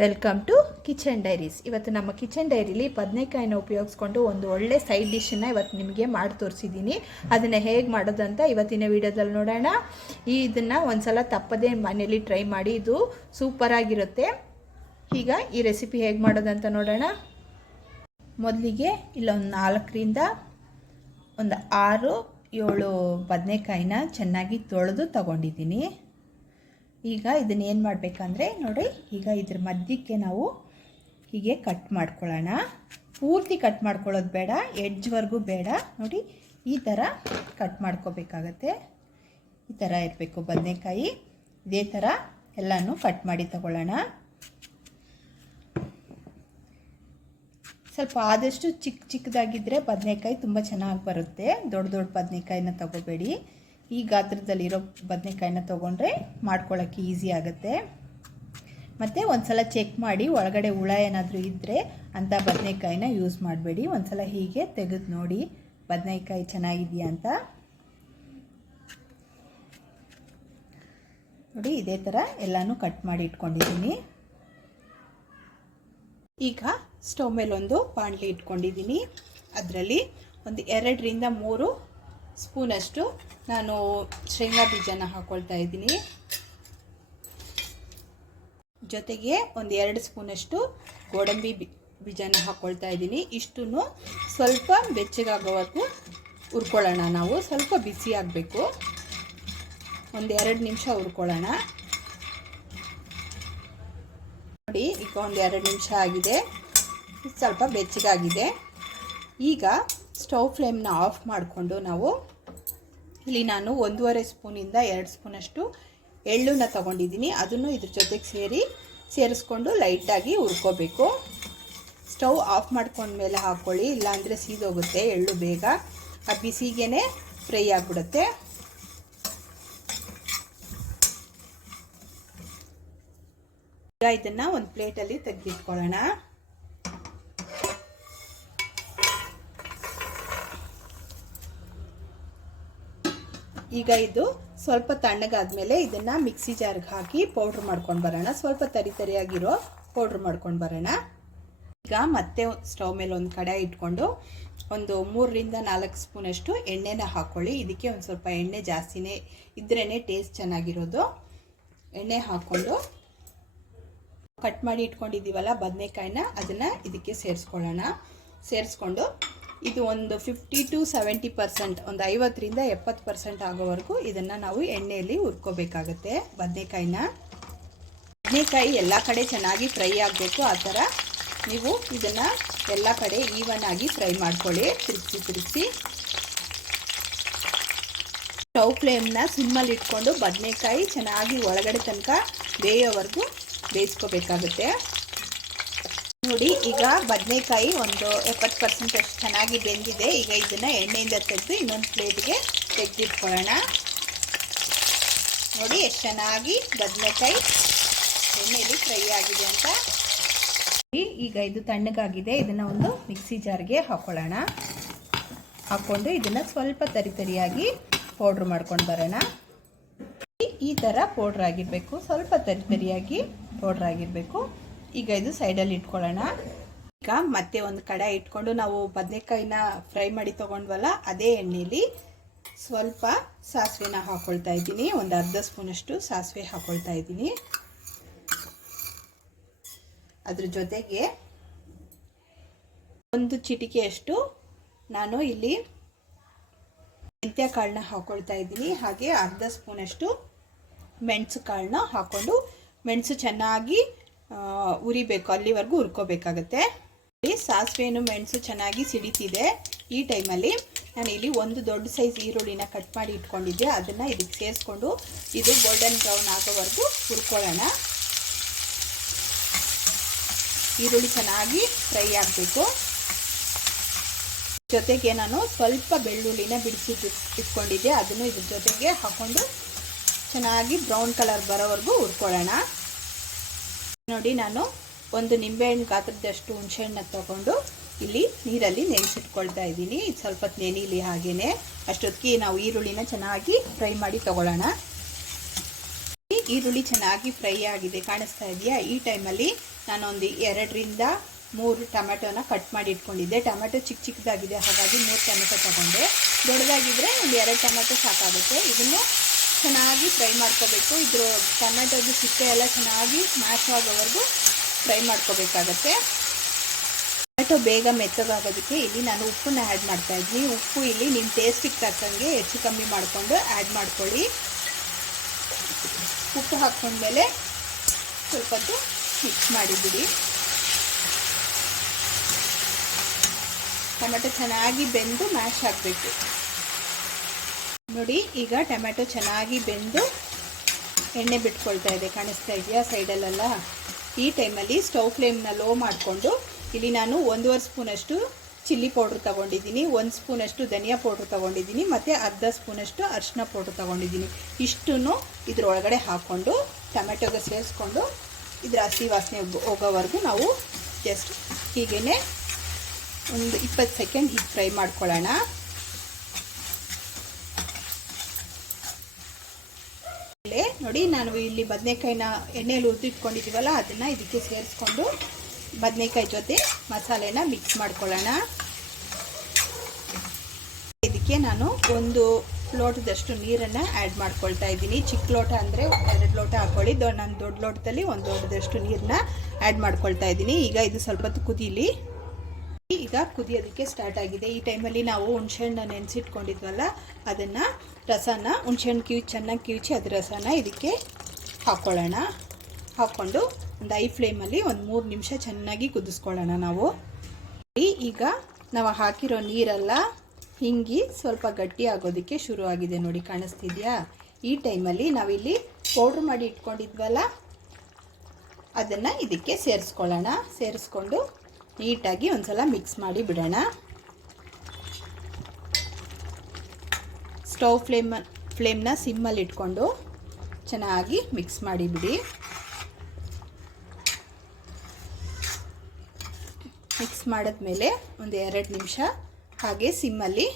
Welcome to kitchen diaries. ಇವತ್ತು ನಮ್ಮ kitchen ಡೈರಿಲಿ ಬದನೆಕಾಯಿನ ಉಪಯೋಗಿಸ್ಕೊಂಡು ಒಂದು ಒಳ್ಳೆ ಸೈಡ್ ಡಿಶನ್ನು ಇವತ್ತು ನಿಮಗೆ ಮಾಡಿ ತೋರಿಸಿದ್ದೀನಿ. ಅದನ್ನು ಹೇಗೆ ಮಾಡೋದು ಅಂತ ಇವತ್ತಿನ ವಿಡಿಯೋದಲ್ಲಿ ನೋಡೋಣ. ಇದನ್ನು ಒಂದ್ಸಲ ತಪ್ಪದೇ ಮನೇಲಿ ಟ್ರೈ ಮಾಡಿ, ಇದು ಸೂಪರಾಗಿರುತ್ತೆ. ಈಗ ಈ ರೆಸಿಪಿ ಹೇಗೆ ಮಾಡೋದಂತ ನೋಡೋಣ. ಮೊದಲಿಗೆ ಇಲ್ಲೊಂದು 4ರಿಂದ ಒಂದು 6-7 ಬದನೆಕಾಯಿನ ಚೆನ್ನಾಗಿ ತೊಳೆದು ತಗೊಂಡಿದ್ದೀನಿ. ಈಗ ಇದನ್ನ ಏನು ಮಾಡಬೇಕಂದ್ರೆ ನೋಡಿ, ಈಗ ಇದ್ರ ಮಧ್ಯಕ್ಕೆ ನಾವು ಹೀಗೆ ಕಟ್ ಮಾಡ್ಕೊಳ್ಳೋಣ. ಪೂರ್ತಿ ಕಟ್ ಮಾಡ್ಕೊಳ್ಳೋದು ಬೇಡ, ಎಡ್ಜ್ವರೆಗೂ ಬೇಡ. ನೋಡಿ ಈ ಥರ ಕಟ್ ಮಾಡ್ಕೋಬೇಕಾಗತ್ತೆ. ಈ ಥರ ಇರಬೇಕು ಬದನೆಕಾಯಿ. ಇದೇ ಥರ ಎಲ್ಲನೂ ಕಟ್ ಮಾಡಿ ತಗೊಳ್ಳೋಣ. ಸ್ವಲ್ಪ ಆದಷ್ಟು ಚಿಕ್ಕದಾಗಿದ್ದರೆ ಬದನೆಕಾಯಿ ತುಂಬ ಚೆನ್ನಾಗಿ ಬರುತ್ತೆ. ದೊಡ್ಡ ದೊಡ್ಡ ಬದನೆಕಾಯಿನ ತಗೋಬೇಡಿ. ಈ ಗಾತ್ರದಲ್ಲಿರೋ ಬದನೆಕಾಯಿನ ತೊಗೊಂಡ್ರೆ ಮಾಡ್ಕೊಳ್ಳೋಕ್ಕೆ ಈಸಿ ಆಗುತ್ತೆ. ಮತ್ತು ಒಂದು ಸಲ ಚೆಕ್ ಮಾಡಿ, ಒಳಗಡೆ ಹುಳ ಏನಾದರೂ ಇದ್ದರೆ ಅಂಥ ಬದನೆಕಾಯಿನ ಯೂಸ್ ಮಾಡಬೇಡಿ. ಒಂದು ಸಲ ಹೀಗೆ ತೆಗೆದು ನೋಡಿ ಬದನೆಕಾಯಿ ಚೆನ್ನಾಗಿದೆಯಾ ಅಂತ. ನೋಡಿ ಇದೇ ಥರ ಎಲ್ಲನೂ ಕಟ್ ಮಾಡಿ ಇಟ್ಕೊಂಡಿದ್ದೀನಿ. ಈಗ ಸ್ಟವ್ ಮೇಲೆ ಒಂದು ಬಾಣಲಿ ಇಟ್ಕೊಂಡಿದ್ದೀನಿ. ಅದರಲ್ಲಿ ಒಂದು 2ರಿಂದ 3 ಸ್ಪೂನಷ್ಟು ನಾನು ಶೇಂಗಾ ಬೀಜನ ಹಾಕ್ಕೊಳ್ತಾ ಇದ್ದೀನಿ. ಜೊತೆಗೆ ಒಂದು 2 ಸ್ಪೂನಷ್ಟು ಗೋಡಂಬಿ ಬೀಜನ ಹಾಕ್ಕೊಳ್ತಾ ಇದ್ದೀನಿ. ಇಷ್ಟನ್ನು ಸ್ವಲ್ಪ ಬೆಚ್ಚಗಾಗೋವರೆಗೂ ಹುರ್ಕೊಳ್ಳೋಣ. ನಾವು ಸ್ವಲ್ಪ ಬಿಸಿ ಆಗಬೇಕು. ಒಂದು 2 ನಿಮಿಷ ಹುರ್ಕೊಳ್ಳೋಣ. ನೋಡಿ ಈಗ ಒಂದು 2 ನಿಮಿಷ ಆಗಿದೆ, ಸ್ವಲ್ಪ ಬೆಚ್ಚಗಾಗಿದೆ. ಈಗ ಸ್ಟವ್ ಫ್ಲೇಮ್ನ ಆಫ್ ಮಾಡಿಕೊಂಡು ನಾವು ಇಲ್ಲಿ ನಾನು 1.5 ಸ್ಪೂನಿಂದ 2 ಸ್ಪೂನಷ್ಟು ಎಳ್ಳನ್ನು ತಗೊಂಡಿದ್ದೀನಿ. ಅದನ್ನು ಇದ್ರ ಜೊತೆಗೆ ಸೇರಿಸ್ಕೊಂಡು ಲೈಟಾಗಿ ಹುರ್ಕೋಬೇಕು. ಸ್ಟವ್ ಆಫ್ ಮಾಡ್ಕೊಂಡ್ಮೇಲೆ ಹಾಕ್ಕೊಳ್ಳಿ, ಇಲ್ಲಾಂದರೆ ಸೀದೋಗುತ್ತೆ ಎಳ್ಳು ಬೇಗ. ಆ ಬಿಸಿಗೇ ಫ್ರೈ ಆಗಿಬಿಡುತ್ತೆ. ಈಗ ಇದನ್ನು ಒಂದು ಪ್ಲೇಟಲ್ಲಿ ತೆಗೆದಿಟ್ಕೊಳ್ಳೋಣ. ಈಗ ಇದು ಸ್ವಲ್ಪ ತಣ್ಣಗಾದ್ಮೇಲೆ ಇದನ್ನು ಮಿಕ್ಸಿ ಜಾರ್ಗೆ ಹಾಕಿ ಪೌಡ್ರ್ ಮಾಡ್ಕೊಂಡು ಬರೋಣ. ಸ್ವಲ್ಪ ತರಿಯಾಗಿರೋ ಪೌಡ್ರ್ ಮಾಡ್ಕೊಂಡು ಬರೋಣ. ಈಗ ಮತ್ತೆ ಸ್ಟವ್ ಮೇಲೆ ಒಂದು ಕಡಾಯಿ ಇಟ್ಕೊಂಡು ಒಂದು 3ರಿಂದ 4 ಸ್ಪೂನಷ್ಟು ಎಣ್ಣೆನ ಹಾಕ್ಕೊಳ್ಳಿ. ಇದಕ್ಕೆ ಒಂದು ಸ್ವಲ್ಪ ಎಣ್ಣೆ ಜಾಸ್ತಿನೇ ಇದ್ರೇ ಟೇಸ್ಟ್ ಚೆನ್ನಾಗಿರೋದು. ಎಣ್ಣೆ ಹಾಕ್ಕೊಂಡು ಕಟ್ ಮಾಡಿ ಇಟ್ಕೊಂಡಿದ್ದೀವಲ್ಲ ಬದನೆಕಾಯಿನ, ಅದನ್ನು ಇದಕ್ಕೆ ಸೇರಿಸ್ಕೊಳ್ಳೋಣ. ಸೇರಿಸ್ಕೊಂಡು ಇದು ಒಂದು 50 to 70%, ಒಂದು 50ರಿಂದ 70% ಆಗೋವರೆಗೂ ಇದನ್ನು ನಾವು ಎಣ್ಣೆಯಲ್ಲಿ ಹುರ್ಕೋಬೇಕಾಗತ್ತೆ. ಬದನೆಕಾಯಿ ಎಲ್ಲ ಕಡೆ ಚೆನ್ನಾಗಿ ಫ್ರೈ ಆಗಬೇಕು. ಆ ಥರ ನೀವು ಇದನ್ನು ಎಲ್ಲ ಕಡೆ ಈವನ್ ಆಗಿ ಫ್ರೈ ಮಾಡ್ಕೊಳ್ಳಿ, ತಿರುಗಿಸಿ. ಸ್ಟವ್ ಫ್ಲೇಮ್ನ ಸಿಮ್ಮಲ್ಲಿ ಇಟ್ಕೊಂಡು ಬದನೆಕಾಯಿ ಚೆನ್ನಾಗಿ ಒಳಗಡೆ ತನಕ ಬೇಯೋವರೆಗೂ ಬೇಯಿಸ್ಕೋಬೇಕಾಗುತ್ತೆ. ನೋಡಿ ಈಗ ಬದನೆಕಾಯಿ ಒಂದು 70% ಅಷ್ಟು ಚೆನ್ನಾಗಿ ಬೆಂದಿದೆ. ಈಗ ಇದನ್ನು ಎಣ್ಣೆಯಿಂದ ತೆಗೆದು ಇನ್ನೊಂದು ಪ್ಲೇಟ್ಗೆ ತೆಗೆದಿಟ್ಕೊಳ್ಳೋಣ. ನೋಡಿ ಎಷ್ಟು ಚೆನ್ನಾಗಿ ಬದನೆಕಾಯಿ ಎಣ್ಣೆಯಲ್ಲಿ ಫ್ರೈ ಆಗಿದೆ ಅಂತ. ಈಗ ಇದು ತಣ್ಣಗಾಗಿದೆ. ಇದನ್ನು ಒಂದು ಮಿಕ್ಸಿ ಜಾರ್ಗೆ ಹಾಕ್ಕೊಳ್ಳೋಣ. ಹಾಕ್ಕೊಂಡು ಇದನ್ನು ಸ್ವಲ್ಪ ತರಿಯಾಗಿ ಪೌಡ್ರ್ ಮಾಡ್ಕೊಂಡು ಬರೋಣ. ಈ ಥರ ಪೌಡ್ರ್ ಆಗಿರಬೇಕು, ಸ್ವಲ್ಪ ತರಿಯಾಗಿ ಪೌಡ್ರ್ ಆಗಿರಬೇಕು. ಈಗ ಇದು ಸೈಡಲ್ಲಿ ಇಟ್ಕೊಳ್ಳೋಣ. ಈಗ ಮತ್ತೆ ಒಂದು ಕಡಾಯಿ ಇಟ್ಕೊಂಡು ನಾವು ಬದನೆಕಾಯಿನ ಫ್ರೈ ಮಾಡಿ ತೊಗೊಂಡ್ವಲ್ಲ, ಅದೇ ಎಣ್ಣೆಯಲ್ಲಿ ಸ್ವಲ್ಪ ಸಾಸಿವೆನ ಹಾಕ್ಕೊಳ್ತಾ ಇದ್ದೀನಿ. ಒಂದು 1/2 ಸ್ಪೂನಷ್ಟು ಸಾಸಿವೆ ಹಾಕ್ಕೊಳ್ತಾ ಇದ್ದೀನಿ. ಅದ್ರ ಜೊತೆಗೆ ಒಂದು ಚಿಟಿಕೆಯಷ್ಟು ನಾನು ಇಲ್ಲಿ ಮೆಂತ್ಯ ಕಾಳನ್ನ ಹಾಕ್ಕೊಳ್ತಾ ಇದ್ದೀನಿ. ಹಾಗೆ 1/2 ಸ್ಪೂನಷ್ಟು ಮೆಣಸು ಕಾಳನ್ನ ಹಾಕ್ಕೊಂಡು, ಮೆಣಸು ಚೆನ್ನಾಗಿ ಉರಿಬೇಕು, ಅಲ್ಲಿವರೆಗೂ ಹುರ್ಕೋಬೇಕಾಗತ್ತೆ. ಸಾಸಿವೆನು ಮೆಣಸು ಚೆನ್ನಾಗಿ ಸಿಡಿತಿದೆ. ಈ ಟೈಮಲ್ಲಿ ನಾನು ಇಲ್ಲಿ ಒಂದು ದೊಡ್ಡ ಸೈಜ್ ಈರುಳ್ಳಿನ ಕಟ್ ಮಾಡಿ ಇಟ್ಕೊಂಡಿದ್ದೆ. ಅದನ್ನು ಇದಕ್ಕೆ ಸೇರಿಸ್ಕೊಂಡು ಇದು ಗೋಲ್ಡನ್ ಬ್ರೌನ್ ಆಗೋವರೆಗೂ ಹುರ್ಕೊಳ್ಳೋಣ. ಈರುಳ್ಳಿ ಚೆನ್ನಾಗಿ ಫ್ರೈ ಆಗಬೇಕು. ಜೊತೆಗೆ ನಾನು ಸ್ವಲ್ಪ ಬೆಳ್ಳುಳ್ಳಿನ ಬಿಡಿಸಿ ಇಟ್ಕೊಂಡಿದ್ದೆ, ಅದನ್ನು ಇದ್ರ ಜೊತೆಗೆ ಹಾಕ್ಕೊಂಡು ಚೆನ್ನಾಗಿ ಬ್ರೌನ್ ಕಲರ್ ಬರೋವರೆಗೂ ಹುರ್ಕೊಳ್ಳೋಣ. ನೋಡಿ ನಾನು ಒಂದು ನಿಂಬೆಹಣ್ಣು ಗಾತ್ರದಷ್ಟು ಹುಣಸೆಹಣ್ಣು ತಗೊಂಡು ಇಲ್ಲಿ ನೀರಲ್ಲಿ ನೆನೆಸಿಟ್ಕೊಳ್ತಾ ಇದ್ದೀನಿ. ಇದು ಸ್ವಲ್ಪ ನೆನೆಯಲಿ. ಹಾಗೇನೆ ಅಷ್ಟೊತ್ತಿಗೆ ನಾವು ಈರುಳ್ಳಿನ ಚೆನ್ನಾಗಿ ಫ್ರೈ ಮಾಡಿ ತಗೊಳ್ಳೋಣ. ಈರುಳ್ಳಿ ಚೆನ್ನಾಗಿ ಫ್ರೈ ಆಗಿದೆ, ಕಾಣಿಸ್ತಾ ಇದೆಯಾ? ಈ ಟೈಮಲ್ಲಿ ನಾನೊಂದು 2ರಿಂದ 3 ಟೊಮೆಟೊನ ಕಟ್ ಮಾಡಿ ಇಟ್ಕೊಂಡಿದ್ದೆ. ಟೊಮೆಟೊ ಚಿಕ್ಕದಾಗಿದೆ, ಹಾಗಾಗಿ 3 ಟೊಮೆಟೊ ತಗೊಂಡೆ. ದೊಡ್ಡದಾಗಿದ್ದರೆ ಒಂದು 2 ಟೊಮೆಟೊ ಸಾಕಾಗುತ್ತೆ. ಇದನ್ನು ಚೆನ್ನಾಗಿ ಫ್ರೈ ಮಾಡ್ಕೋಬೇಕು. ಇದ್ರ ಟೊಮೆಟೊದು ಸಿಪ್ಪೆ ಎಲ್ಲ ಚೆನ್ನಾಗಿ ಮ್ಯಾಶ್ ಆಗೋವರೆಗೂ ಫ್ರೈ ಮಾಡ್ಕೋಬೇಕಾಗತ್ತೆ. ಟೊಮೆಟೊ ಬೇಗ ಮೆತ್ತಗಾಗೋದಕ್ಕೆ ಇಲ್ಲಿ ನಾನು ಉಪ್ಪನ್ನ ಆ್ಯಡ್ ಮಾಡ್ತಾಯಿದ್ದೀನಿ. ಉಪ್ಪು ಇಲ್ಲಿ ನಿಮ್ಮ ಟೇಸ್ಟಿಗೆ ತಕ್ಕಂಗೆ ಹೆಚ್ಚು ಕಮ್ಮಿ ಮಾಡಿಕೊಂಡು ಆ್ಯಡ್ ಮಾಡ್ಕೊಳ್ಳಿ. ಉಪ್ಪು ಹಾಕ್ಕೊಂಡ್ಮೇಲೆ ಸ್ವಲ್ಪ ಹೊತ್ತು ಮಿಕ್ಸ್ ಮಾಡಿಬಿಡಿ. ಟೊಮೆಟೊ ಚೆನ್ನಾಗಿ ಬೆಂದು ಮ್ಯಾಶ್ ಆಗಬೇಕು. ನೋಡಿ, ಈಗ ಟೊಮೆಟೊ ಚೆನ್ನಾಗಿ ಬೆಂದು ಎಣ್ಣೆ ಬಿಟ್ಕೊಳ್ತಾ ಇದೆ, ಕಾಣಿಸ್ತಾ ಇದೆಯಾ ಸೈಡಲ್ಲೆಲ್ಲ? ಈ ಟೈಮಲ್ಲಿ ಸ್ಟವ್ ಫ್ಲೇಮ್ನ ಲೋ ಮಾಡಿಕೊಂಡು ಇಲ್ಲಿ ನಾನು 1.5 ಸ್ಪೂನಷ್ಟು ಚಿಲ್ಲಿ ಪೌಡ್ರ್ ತೊಗೊಂಡಿದ್ದೀನಿ, 1 ಸ್ಪೂನಷ್ಟು ಧನಿಯಾ ಪೌಡ್ರ್ ತೊಗೊಂಡಿದ್ದೀನಿ, ಮತ್ತು ಅರ್ಧ ಸ್ಪೂನಷ್ಟು ಅರಿಶಿನ ಪೌಡ್ರ್ ತೊಗೊಂಡಿದ್ದೀನಿ. ಇಷ್ಟನ್ನು ಇದ್ರೊಳಗಡೆ ಹಾಕ್ಕೊಂಡು ಟೊಮೆಟೊಗೆ ಸೇರಿಸ್ಕೊಂಡು ಇದರ ಹಸಿ ವಾಸನೆ ಹೋಗೋವರೆಗೂ ನಾವು ಜಸ್ಟ್ ಹೀಗೇ ಒಂದು 20 ಸೆಕೆಂಡ್ ಹೀಗೆ ಫ್ರೈ ಮಾಡ್ಕೊಳ್ಳೋಣ. ನೋಡಿ, ನಾನು ಇಲ್ಲಿ ಬದನೆಕಾಯಿನ ಎಣ್ಣೆಯಲ್ಲಿ ಹುರಿದಿಟ್ಕೊಂಡಿದ್ದೀವಲ್ಲ, ಅದನ್ನು ಇದಕ್ಕೆ ಸೇರಿಸ್ಕೊಂಡು ಬದನೆಕಾಯಿ ಜೊತೆ ಮಸಾಲೆನ ಮಿಕ್ಸ್ ಮಾಡ್ಕೊಳ್ಳೋಣ. ಇದಕ್ಕೆ ನಾನು 1 ಲೋಟದಷ್ಟು ನೀರನ್ನು ಆ್ಯಡ್ ಮಾಡ್ಕೊಳ್ತಾ ಇದ್ದೀನಿ. ಚಿಕ್ಕ ಲೋಟ ಅಂದರೆ 2 ಲೋಟ ಹಾಕ್ಕೊಳ್ಳಿ. ನಾನು ದೊಡ್ಡ ಲೋಟದಲ್ಲಿ 1 ಲೋಟದಷ್ಟು ನೀರನ್ನ ಆ್ಯಡ್ ಮಾಡ್ಕೊಳ್ತಾ ಇದ್ದೀನಿ. ಈಗ ಇದು ಸ್ವಲ್ಪ ಹೊತ್ತು ಕುದೀಲಿ. ಈಗ ಕುದಿಯೋದಕ್ಕೆ ಸ್ಟಾರ್ಟ್ ಆಗಿದೆ. ಈ ಟೈಮಲ್ಲಿ ನಾವು ಹುಣಸೆಹಣ್ಣು ನೆನೆಸಿಟ್ಕೊಂಡಿದ್ವಲ್ಲ, ಅದನ್ನು ರಸನ ಹುಣಸೆಹಣ್ಣು ಚೆನ್ನಾಗಿ ಕಿವುಚಿ ಅದ್ರ ರಸನ ಇದಕ್ಕೆ ಹಾಕ್ಕೊಳ್ಳೋಣ. ಹಾಕ್ಕೊಂಡು ಒಂದು ಹೈ ಫ್ಲೇಮಲ್ಲಿ ಒಂದು 3 ನಿಮಿಷ ಚೆನ್ನಾಗಿ ಕುದಿಸ್ಕೊಳ್ಳೋಣ ನಾವು. ಈಗ ನಾವು ಹಾಕಿರೋ ನೀರೆಲ್ಲ ಹಿಂಗಿ ಸ್ವಲ್ಪ ಗಟ್ಟಿ ಆಗೋದಕ್ಕೆ ಶುರು ಆಗಿದೆ ನೋಡಿ, ಕಾಣಿಸ್ತಿದೆಯಾ? ಈ ಟೈಮಲ್ಲಿ ನಾವಿಲ್ಲಿ ಪೌಡ್ರ್ ಮಾಡಿ ಇಟ್ಕೊಂಡಿದ್ವಲ್ಲ, ಅದನ್ನು ಇದಕ್ಕೆ ಸೇರಿಸ್ಕೊಳ್ಳೋಣ. ಸೇರಿಸ್ಕೊಂಡು ನೀಟಾಗಿ ಒಂದ್ಸಲ ಮಿಕ್ಸ್ ಮಾಡಿ ಬಿಡೋಣ. ಸ್ಟವ್ ಫ್ಲೇಮ್ನ ಸಿಮ್ಮಲ್ಲಿ ಇಟ್ಕೊಂಡು ಚೆನ್ನಾಗಿ ಮಿಕ್ಸ್ ಮಾಡಿಬಿಡಿ. ಮಿಕ್ಸ್ ಮಾಡಿದ್ಮೇಲೆ ಒಂದು 2 ನಿಮಿಷ ಹಾಗೆ ಸಿಮ್ಮಲ್ಲಿ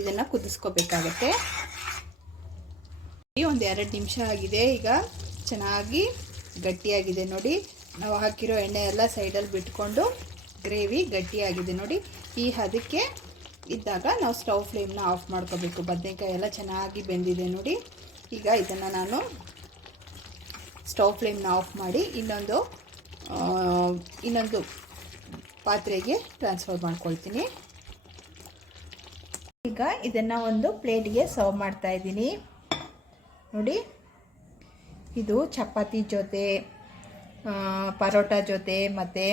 ಇದನ್ನು ಕುದಿಸ್ಕೋಬೇಕಾಗತ್ತೆ. ಒಂದು 2 ನಿಮಿಷ ಆಗಿದೆ. ಈಗ ಚೆನ್ನಾಗಿ ಗಟ್ಟಿಯಾಗಿದೆ ನೋಡಿ. ನಾವು ಹಾಕಿರೋ ಎಣ್ಣೆ ಎಲ್ಲ ಸೈಡಲ್ಲಿ ಬಿಟ್ಕೊಂಡು ಗ್ರೇವಿ ಗಟ್ಟಿಯಾಗಿದೆ ನೋಡಿ. ಈ ಹದಕ್ಕೆ ಇದ್ದಾಗ ನಾವು ಸ್ಟವ್ ಫ್ಲೇಮ್ನ ಆಫ್ ಮಾಡ್ಕೋಬೇಕು. ಬದನೆಕಾಯಿ ಎಲ್ಲ ಚೆನ್ನಾಗಿ ಬೆಂದಿದೆ ನೋಡಿ. ಈಗ ಇದನ್ನು ನಾನು ಸ್ಟವ್ ಫ್ಲೇಮ್ನ ಆಫ್ ಮಾಡಿ ಇನ್ನೊಂದು ಪಾತ್ರೆಗೆ ಟ್ರಾನ್ಸ್ಫರ್ ಮಾಡ್ಕೊಳ್ತೀನಿ. ಈಗ ಇದನ್ನು ಒಂದು ಪ್ಲೇಟ್ಗೆ ಸರ್ವ್ ಮಾಡ್ತಾ ಇದ್ದೀನಿ ನೋಡಿ. ಇದು ಚಪಾತಿ ಜೊತೆ, ಪರೋಟ ಜೊತೆ, ಮತ್ತು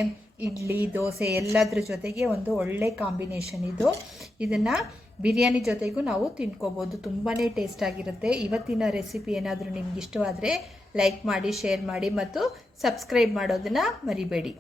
ಇಡ್ಲಿ, ದೋಸೆ ಎಲ್ಲದ್ರ ಜೊತೆಗೆ ಒಂದು ಒಳ್ಳೆ ಕಾಂಬಿನೇಷನ್ ಇದು. ಇದನ್ನು ಬಿರಿಯಾನಿ ಜೊತೆಗೂ ನಾವು ತಿನ್ಕೋಬೋದು. ತುಂಬಾ ಟೇಸ್ಟಾಗಿರುತ್ತೆ. ಇವತ್ತಿನ ರೆಸಿಪಿ ಏನಾದರೂ ನಿಮ್ಗೆ ಇಷ್ಟವಾದರೆ ಲೈಕ್ ಮಾಡಿ, ಶೇರ್ ಮಾಡಿ ಮತ್ತು ಸಬ್ಸ್ಕ್ರೈಬ್ ಮಾಡೋದನ್ನು ಮರಿಬೇಡಿ.